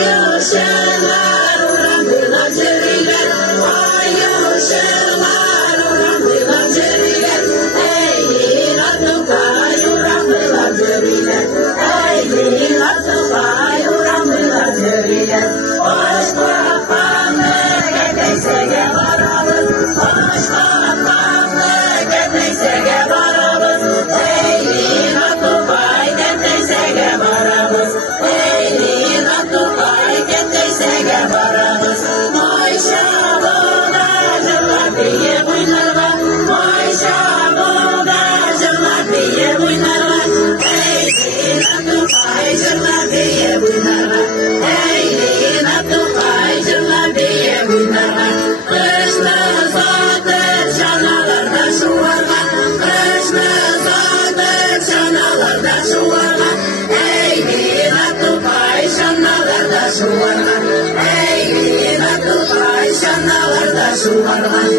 yaşarlar, uğramdılar ceriler. Ay yaşarlar, uğramdılar ceriler. Eylin atlıkay, uğramdılar ceriler. Eylin atlıkay, uğramdılar ceriler. Başbakan memlekete varalım, başbakan memlekete varalım. Eylin atlıkay, kendisine varalım. Eylin atlıkay, kendisine varalım. Mayşabıda cırlar diye oynarlar, Mayşabıda cırlar diye oynarlar. Eylin atlıkay, cırlar diye oynarlar. Eylin atlıkay, cırlar diye oynarlar. Kışlı zaten canalarda şu varlar, kışlı zaten canalarda şu varlar. Eylin atlıkay, canalarda şu varlar. Eylin atlıkay, canalarda şu varlar.